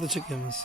तो चुके हैं बस।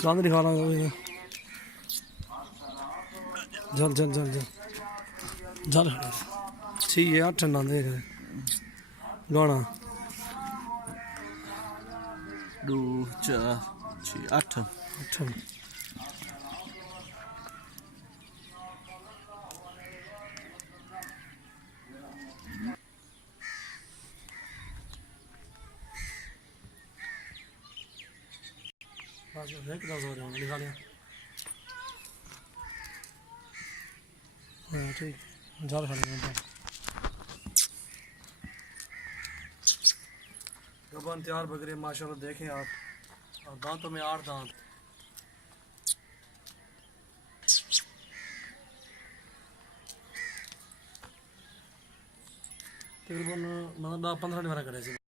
चांद दिखा रहा हूँ। जल जल जल जल जल ठीक है। 8 ना देख गाना 2 4 6 8 8 एक 10 हो रहा लिखा लिया। हाँ ठीक जल खा लेंगे। गबन तैयार बकरे माशाल्लाह देखें आप। और दांतों में 8 दांत। तकरीबन मतलब 10-15 दिन करे।